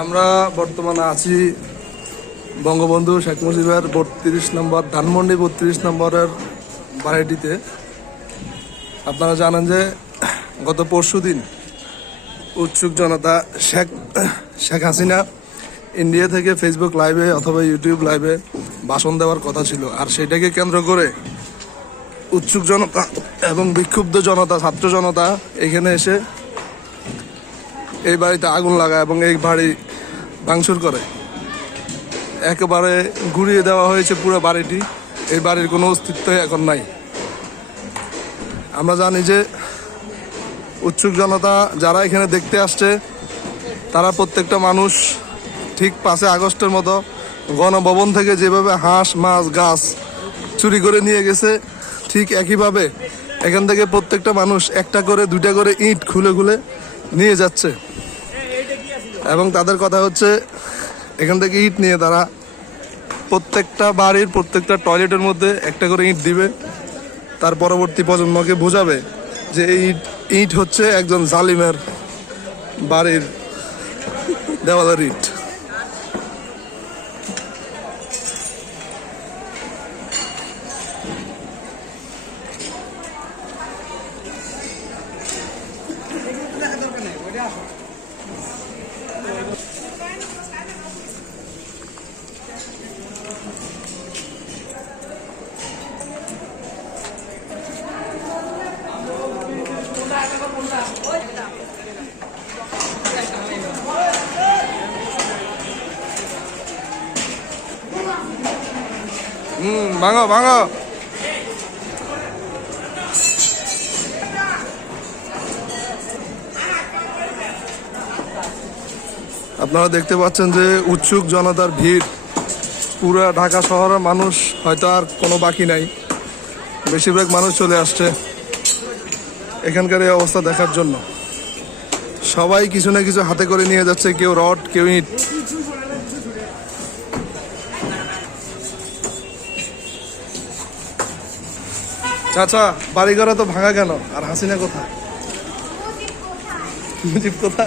আমরা বর্তমানে আছি বঙ্গবন্ধু শেখ মুজিবের বত্রিশ নম্বর, ধানমন্ডি বত্রিশ নম্বরের বাড়িটিতে। আপনারা জানেন যে গত পরশু দিন উৎসুক জনতা শেখ শেখ হাসিনা ইন্ডিয়া থেকে ফেসবুক লাইভে অথবা ইউটিউব লাইভে ভাষণ দেওয়ার কথা ছিল। আর সেটাকে কেন্দ্র করে উৎসুক জনতা এবং বিক্ষুব্ধ জনতা, ছাত্র জনতা এখানে এসে এই বাড়িতে আগুন লাগায় এবং এই বাড়ি ভাঙচুর করে। একেবারে ঘুরিয়ে দেওয়া হয়েছে পুরো বাড়িটি। এই বাড়ির কোনো অস্তিত্বই এখন নাই। আমরা জানি যে উৎসুক জনতা যারা এখানে দেখতে আসছে, তারা প্রত্যেকটা মানুষ ঠিক পাঁচে আগস্টের মতো গণভবন থেকে যেভাবে হাঁস, মাছ, গাছ চুরি করে নিয়ে গেছে, ঠিক একইভাবে এখান থেকে প্রত্যেকটা মানুষ একটা করে, দুইটা করে ইট খুলে খুলে নিয়ে যাচ্ছে। এবং তাদের কথা হচ্ছে, এখান থেকে ইট নিয়ে তারা প্রত্যেকটা বাড়ির, প্রত্যেকটা টয়লেটের মধ্যে একটা করে ইট দিবে, তার পরবর্তী প্রজন্মকে বোঝাবে। যে ইট ইট হচ্ছে একজন জালিমের বাড়ির দেওয়ালের ইট হুম, ভাঙো ভাঙো। আপনারা দেখতে পাচ্ছেন যে উৎসুক জনতার ভিড়। পুরা ঢাকা শহরের মানুষ হয়তো আর কোনো বাকি নাই। বেশিরভাগ মানুষ চলে আসছে এখানকার এই অবস্থা দেখার জন্য। সবাই কিছু না কিছু হাতে করে নিয়ে যাচ্ছে, কেউ রড, কেউ ইট। চাচা বাড়িঘরা তো ভাঙা গেল আর হাসিনা কোথা মুজিব কোথা